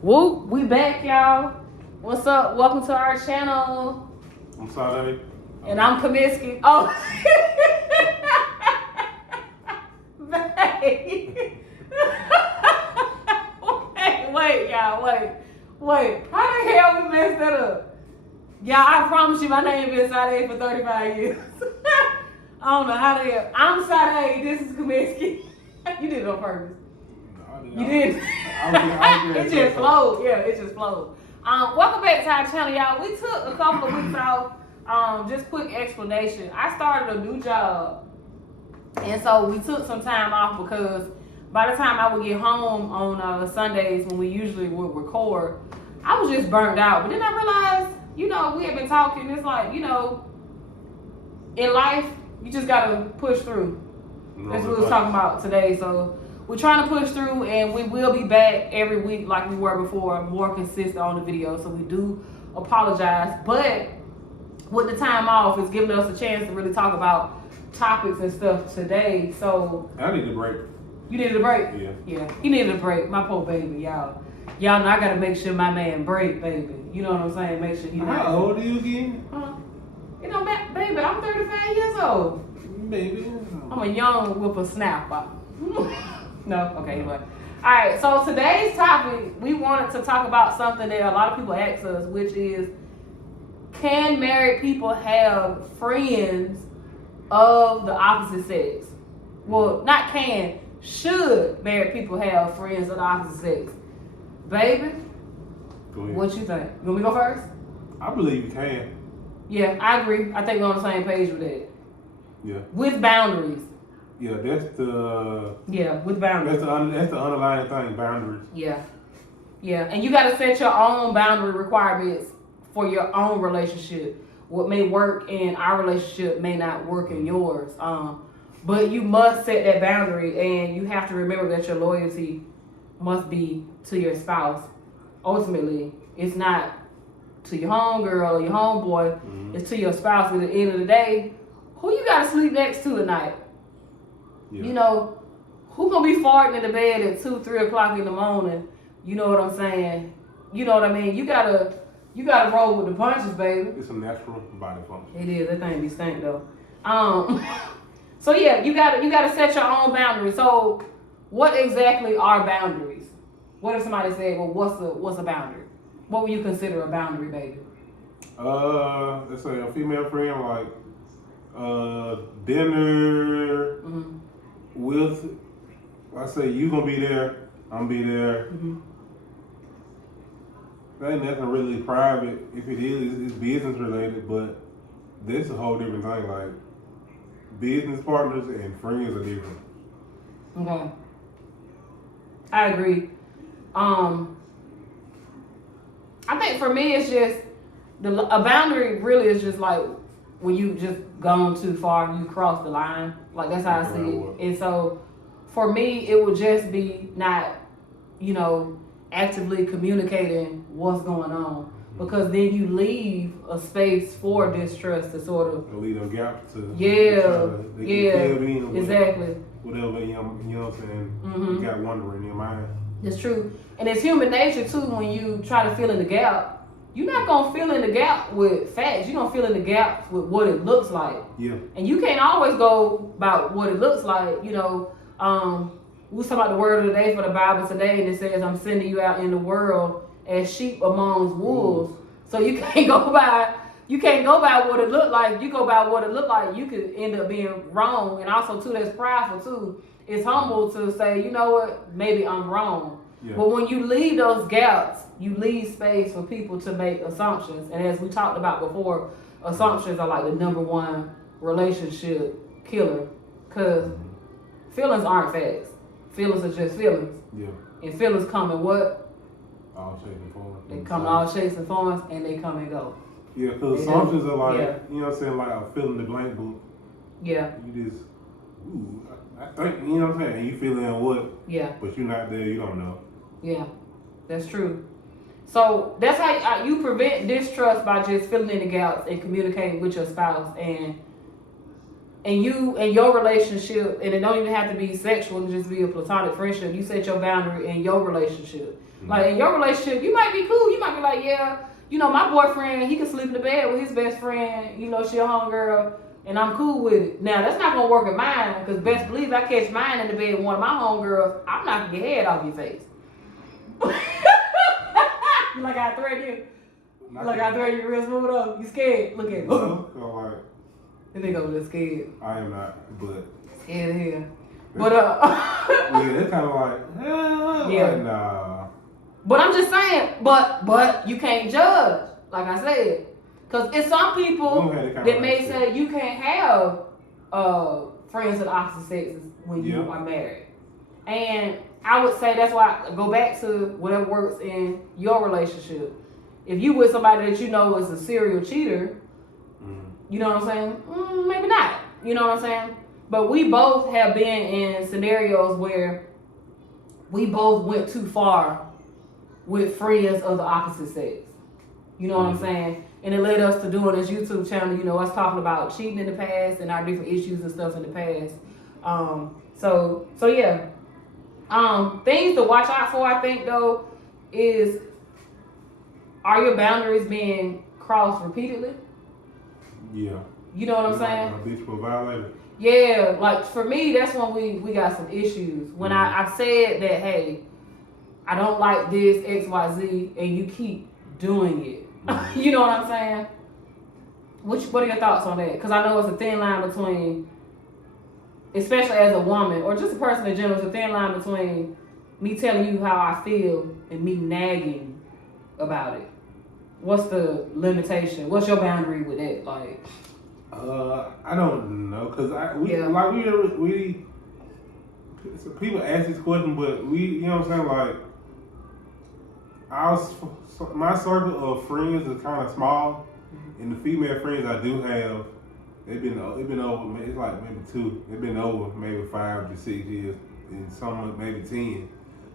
Whoop, we back, y'all. What's up? Welcome to our channel. I'm sorry. And I'm Kaminsky. Oh. wait, y'all, wait. How the hell we messed that up? Y'all, I promise you my name been Sade for 35 years. I don't know how the hell. I'm Sade, this is Kaminsky. You did it on purpose. You did. It just flowed. Yeah, it just flowed. Welcome back to our channel, y'all. We took a couple of weeks off. Just quick explanation. I started a new job, and so we took some time off because by the time I would get home on Sundays when we usually would record, I was just burnt out. But then I realized, we had been talking. It's like, in life, you just gotta push through. That's what we was talking about today. So we're trying to push through, and we will be back every week like we were before, more consistent on the video. So we do apologize, but with the time off, it's giving us a chance to really talk about topics and stuff today. So I need a break. You needed a break? Yeah. He needed a break. My poor baby, y'all. Y'all know I gotta make sure my man break, baby. You know what I'm saying? Make sure he. How old are you again? Baby, I'm 35 years old. Baby. I'm a young whippersnapper. No? Okay, anyway. Alright, so today's topic, we wanted to talk about something that a lot of people ask us, which is, can married people have friends of the opposite sex? Well, not can, should married people have friends of the opposite sex? Baby, what you think? You want me to go first? I believe you can. Yeah, I agree. I think we're on the same page with that. Yeah. With boundaries. Yeah, that's the. Yeah, with boundaries. That's the underlying thing, boundaries. Yeah. And you got to set your own boundary requirements for your own relationship. What may work in our relationship may not work in yours. But you must set that boundary, and you have to remember that your loyalty must be to your spouse. Ultimately, it's not to your homegirl or your homeboy. Mm-hmm. It's to your spouse. At the end of the day, who you got to sleep next to tonight? Yeah. Who gonna be farting in the bed at 2, 3 o'clock in the morning? You know what I'm saying? You know what I mean? You gotta roll with the punches, baby. It's a natural body function. It is. That thing be stink though. So yeah, you gotta set your own boundaries. So what exactly are boundaries? What if somebody said, well, what's a boundary? What would you consider a boundary, baby? Let's say a female friend, like dinner. Mm-hmm. With, I say you gonna be there, I'm be there. Mm-hmm. That ain't nothing really private. If it is, it's business related, but this is a whole different thing. Like, business partners and friends are different. Okay. I agree. I think for me, it's just, a boundary really is just like, when you just gone too far, you cross the line. Like, that's how I see it. And so, for me, it would just be not, actively communicating what's going on. Because then you leave a space for distrust to sort of... leave a gap to... Exactly. Whatever, you know what I'm saying? Mm-hmm. You got wondering in your mind. That's true. And it's human nature, too, when you try to fill in the gap. You're not going to fill in the gap with facts. You're going to fill in the gaps with what it looks like. Yeah. And you can't always go about what it looks like. We was talking about the word of the day for the Bible today, and it says, I'm sending you out in the world as sheep amongst wolves. So you can't go by what it looked like. You go by what it looked like, you could end up being wrong. And also, too, that's prideful, too. It's humble to say, you know what, maybe I'm wrong. Yeah. But when you leave those gaps, you leave space for people to make assumptions. And as we talked about before, assumptions are like the number one relationship killer. Because feelings aren't facts. Feelings are just feelings. Yeah. And feelings come in what? All shapes and forms. They come in all shapes and forms, and they come and go. Yeah, because assumptions are like, you know what I'm saying, like a fill in the blank book. Yeah. You just, I think, you know what I'm saying, you fill in what? Yeah. But you're not there, you don't know. Yeah, that's true. So that's how you prevent distrust by just filling in the gaps and communicating with your spouse. And and you and your relationship, and it don't even have to be sexual, it just be a platonic friendship. You set your boundary in your relationship. Like in your relationship, you might be cool. You might be like, yeah, you know, my boyfriend, he can sleep in the bed with his best friend. You know, she a homegirl, and I'm cool with it. Now that's not gonna work in mine, because best believe I catch mine in the bed with one of my homegirls, I'm knocking your head off your face. You like I threaten you? Like I threaten you real smooth up? You scared? Look at me. Like, This nigga over there scared. I am not, but Scared of hell. But yeah, it's kind of like, yeah. like, nah. But I'm just saying, but you can't judge, like I said, because it's some people that may say you can't have friends of the opposite sexes when you are married, and I would say that's why I go back to whatever works in your relationship. If you with somebody that you know is a serial cheater, you know what I'm saying? Maybe not. You know what I'm saying? But we both have been in scenarios where we both went too far with friends of the opposite sex. You know what I'm saying? And it led us to doing this YouTube channel, you know, us talking about cheating in the past and our different issues and stuff in the past. So yeah. Things to watch out for, I think, though, is, are your boundaries being crossed repeatedly? Yeah. You know what I'm saying? A bitch for violator. Yeah, like for me, that's when we got some issues. When I've said that, hey, I don't like this XYZ, and you keep doing it. You know what I'm saying? What are your thoughts on that? Because I know it's a thin line between, especially as a woman or just a person in general, it's a thin line between me telling you how I feel and me nagging about it. What's the limitation? What's your boundary with that? Like, I don't know, cause we so people ask this question, but you know what I'm saying, like, my circle of friends is kind of small, and the female friends I do have, they've been over. It's like maybe 2. They've been over maybe 5 to 6 years, and some maybe 10.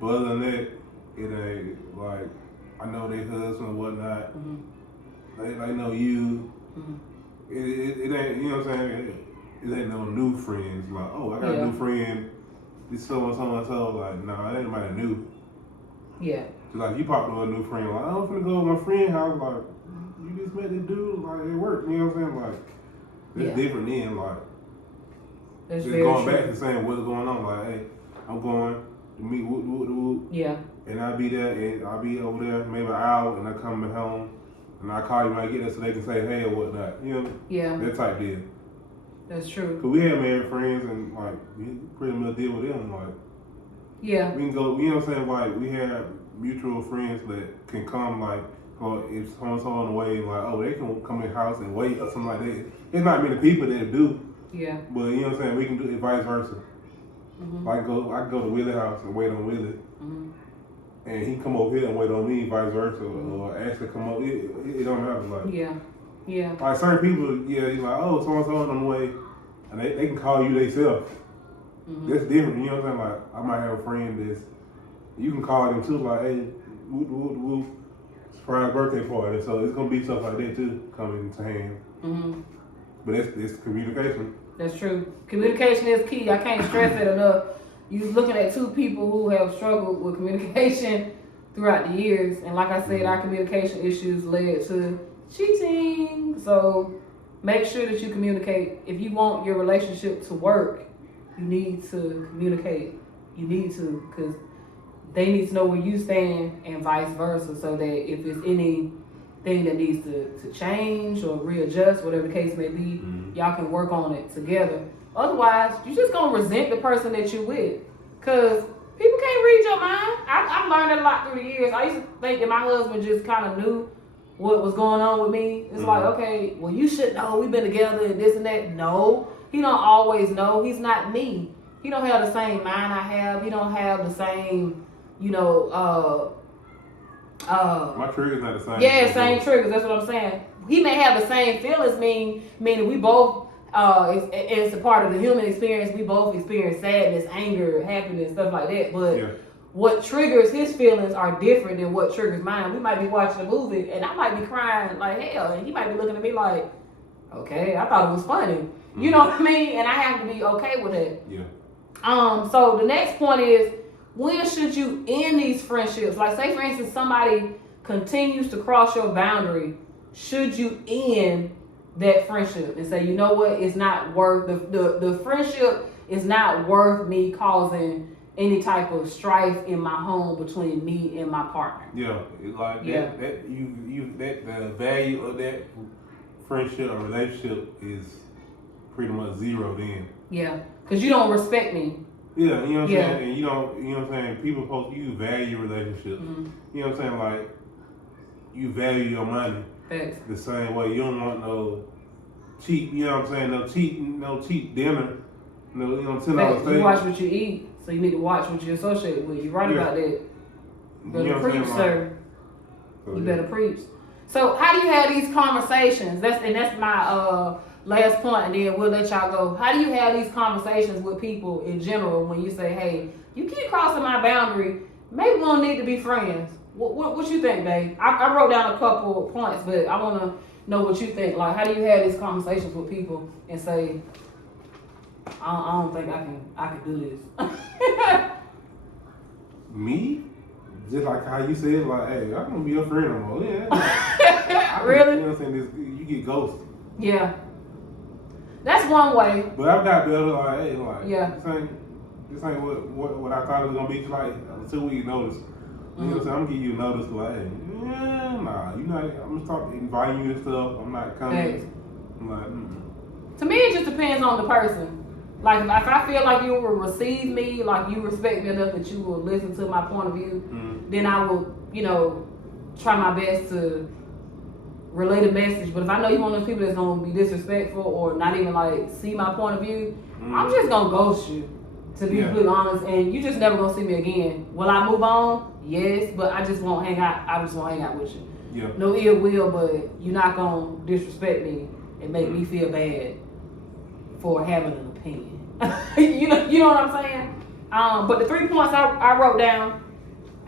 But other than that, it ain't like I know their husband and whatnot. They know you. It ain't, you know what I'm saying? It ain't no new friends. Like, oh, I got a new friend. This so and so and so. Like, no, it ain't nobody new. Yeah. So like, you pop up a new friend. Like, I'm finna go to my friend house. Like, you just met this dude. Like, it worked. You know what I'm saying? Like, it's different then. Like, that's just going back to saying what's going on. Like, hey, I'm going to meet whoop. Yeah. And I'll be there, and I'll be over there maybe an hour, and I come back home, and I call you when I get there so they can say hey or whatnot. You know? Yeah. That type deal. That's true. Cause we have married friends, and like we pretty much deal with them. Like, yeah, we can go. You know what I'm saying? Like, we have mutual friends that can come. Like, or if someone's on the way, like, oh, they can come in the house and wait or something like that. There's not many people that do. Yeah. But you know what I'm saying? We can do it vice versa. I can go to Willie's house and wait on Willie. And he come over here and wait on me, vice versa, or actually come over. It don't matter. Like, yeah. Like certain people, you're like, oh, so and so on the way, and they can call you themselves. That's different. You know what I'm saying? Like, I might have a friend that's, you can call them too, like, hey, whoop, surprise birthday party. So it's gonna be stuff like that too coming into hand. But it's communication. That's true. Communication is key. I can't stress it enough. You're looking at 2 people who have struggled with communication throughout the years. And like I said, our communication issues led to cheating. So make sure that you communicate. If you want your relationship to work, you need to communicate. You need to, because they need to know where you stand and vice versa, so that if there's anything that needs to change or readjust, whatever the case may be, y'all can work on it together. Otherwise, you're just going to resent the person that you're with. Because people can't read your mind. I've learned that a lot through the years. I used to think that my husband just kind of knew what was going on with me. It's like, okay, well, you should know. We've been together and this and that. No, he don't always know. He's not me. He don't have the same mind I have. He don't have the same, you know, my trigger's not the same. Yeah, same triggers. That's what I'm saying. He may have the same feelings, meaning we both, it's a part of the human experience. We both experience sadness, anger, happiness, stuff like that. But what triggers his feelings are different than what triggers mine. We might be watching a movie and I might be crying like hell, and he might be looking at me like, okay, I thought it was funny. You know what I mean? And I have to be okay with it. Yeah. So the next point is, when should you end these friendships? Like, say for instance, somebody continues to cross your boundary. Should you end that friendship and say, you know what, it's not worth the friendship is not worth me causing any type of strife in my home between me and my partner. Yeah, like that. That the value of that friendship or relationship is pretty much zero then. Yeah, because you don't respect me. Yeah, you know what I'm saying? And you don't, you know what I'm saying? People you value relationships. Mm-hmm. You know what I'm saying? Like, you value your money. Thanks. The same way. You don't want no cheap, you know what I'm saying? No cheap dinner. No, you know, $10 steak. You watch what you eat, so you need to watch what you associate with. You're right about that. You better preach, sir. You better preach. So how do you have these conversations? That's my last point, and then we'll let y'all go. How do you have these conversations with people in general when you say, hey, you keep crossing my boundary, maybe we don't need to be friends? What you think, babe? I wrote down a couple of points, but I want to know what you think. Like, how do you have these conversations with people and say, I don't think I can do this? Me? Just like how you said, like, hey, I'm gonna be your friend no more. Yeah. Really? You know what I'm saying? You get ghosted. Yeah. That's one way. But I've got better, like, hey, like, yeah. This ain't what I thought it was gonna be. Like, 2 weeks notice. You know what I'm saying? I'm gonna give you a notice, like, hey, nah, you not. I'm gonna start inviting you and stuff. I'm not coming. Thanks. I'm like, To me, it just depends on the person. Like, if I feel like you will receive me, like you respect me enough that you will listen to my point of view, then I will, try my best to relay the message. But if I know you're one of those people that's gonna be disrespectful or not even like see my point of view, I'm just gonna ghost you. To be completely honest, and you just never gonna see me again. Will I move on? Yes, but I just won't hang out. I just won't hang out with you. Yeah. No ill will, but you're not gonna disrespect me and make me feel bad for having an opinion. you know what I'm saying? But the 3 points I wrote down,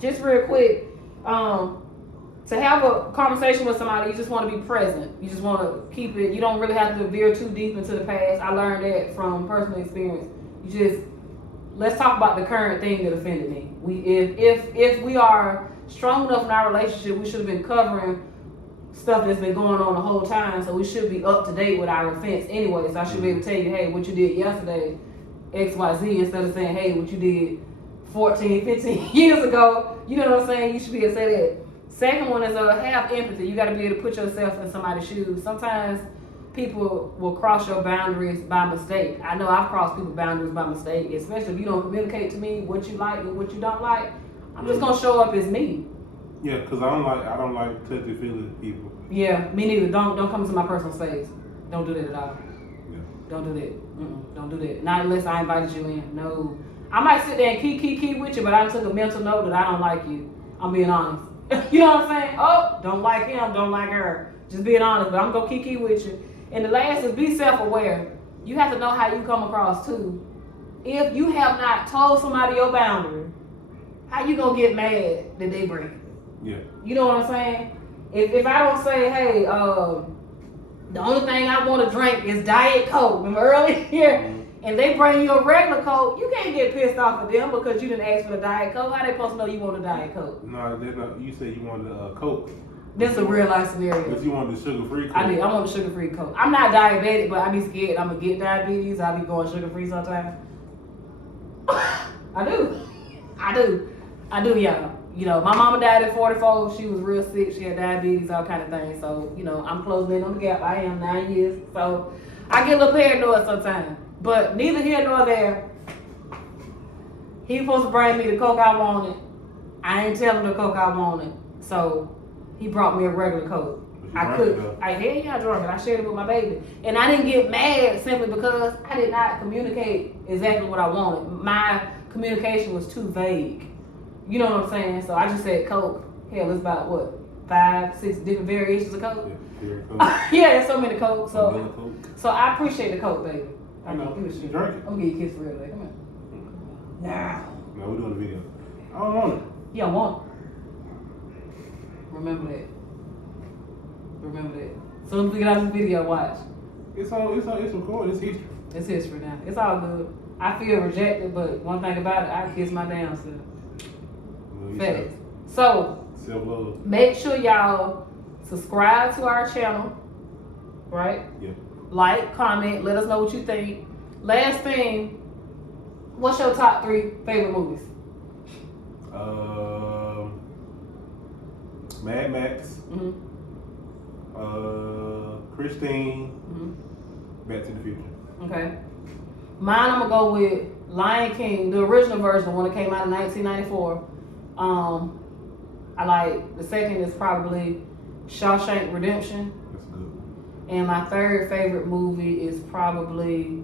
just real quick. To have a conversation with somebody, you just want to be present. You just want to keep it. You don't really have to veer too deep into the past. I learned that from personal experience. You just, let's talk about the current thing that offended me. If we are strong enough in our relationship, we should have been covering stuff that's been going on the whole time. So we should be up to date with our offense anyway. So I should be able to tell you, hey, what you did yesterday, XYZ, instead of saying, hey, what you did 14, 15 years ago. You know what I'm saying? You should be able to say that. Second one is have empathy. You got to be able to put yourself in somebody's shoes. Sometimes people will cross your boundaries by mistake. I know I've crossed people's boundaries by mistake, especially if you don't communicate to me what you like and what you don't like. I'm just gonna show up as me. Yeah, because I don't like touchy feely people. Yeah, me neither. Don't come to my personal space. Don't do that at all. Yeah. Don't do that. Don't do that. Not unless I invited you in. No. I might sit there and key with you, but I took a mental note that I don't like you. I'm being honest. You know what I'm saying? Oh, don't like him, don't like her. Just being honest, but I'm gonna key with you. And the last is be self-aware. You have to know how you come across too. If you have not told somebody your boundary, how you gonna get mad that they break it? Yeah. You know what I'm saying? If I don't say, hey, the only thing I want to drink is Diet Coke, remember earlier here, and they bring you a regular Coke, you can't get pissed off at them because you didn't ask for the Diet Coke. How they supposed to know you want a Diet Coke? No, they're not. You said you wanted a Coke. That's a real life scenario. But you wanted the sugar-free Coke. I did. I want a sugar-free Coke. I'm not diabetic, but I be scared I'm going to get diabetes. I be going sugar-free sometimes. I do, y'all. You know, my mama died at 44. She was real sick. She had diabetes, all kind of things. So, I'm closing in on the gap. I am 9 years. So, I get a little paranoid sometimes. But neither here nor there. He was supposed to bring me the Coke I wanted. I ain't tell him the Coke I wanted. So, he brought me a regular Coke. I drank it. I drank it. I shared it with my baby. And I didn't get mad simply because I did not communicate exactly what I wanted. My communication was too vague. You know what I'm saying? So I just said Coke. Hell, it's about what? 5, 6 different variations of Coke? Yeah, there's so many Coke. So I appreciate the Coke, baby. I know. Give me a shit. Drink it. I'm gonna give you a kiss for real, baby. Come on. Now. No, we're doing a video. I don't want it. You don't want it. Remember that. As soon as we get out of this video, watch. It's recorded. It's history. It's history now. It's all good. I feel rejected, but one thing about it, I kiss my damn self. Facts. So, self-love. Make sure y'all subscribe to our channel, right? Yeah. Like, comment, let us know what you think. Last thing, what's your top 3 favorite movies? Mad Max. Mm-hmm. Christine. Mm-hmm. Back to the Future. Okay. Mine, I'm gonna go with Lion King, the original version, the one that came out in 1994. I like the second is probably Shawshank Redemption. That's good. And my third favorite movie is probably,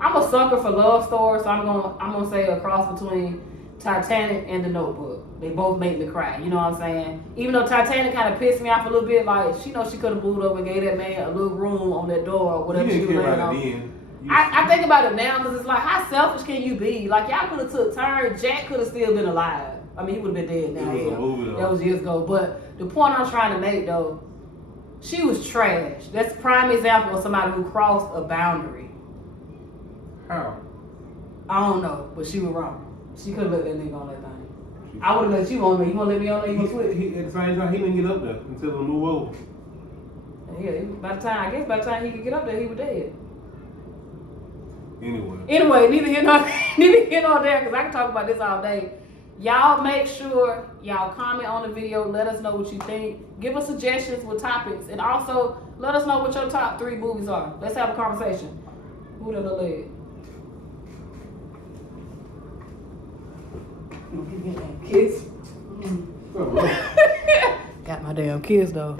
I'm a sucker for love stories, so I'm gonna say a cross between Titanic and The Notebook. They both make me cry. You know what I'm saying? Even though Titanic kind of pissed me off a little bit, like she knows she could have moved over and gave that man a little room on that door or whatever she was laying on. I think about it now because it's like, how selfish can you be? Like y'all could have took turns. Jack could have still been alive. I mean, he would have been dead now. It was a movie, though. That was years ago. But the point I'm trying to make though, she was trash. That's a prime example of somebody who crossed a boundary. How? I don't know, but she was wrong. She could have let that nigga on that thing. I would have let you on there. You want to let me on there? You want to switch? At the same time, he didn't get up there until the move over. Yeah, by the time he could get up there, he was dead. Anyway, neither here nor there, because I can talk about this all day. Y'all make sure y'all comment on the video. Let us know what you think. Give us suggestions with topics, and also let us know what your top 3 movies are. Let's have a conversation. Who the leg? Kids. what's up, bro? Got my damn kids though.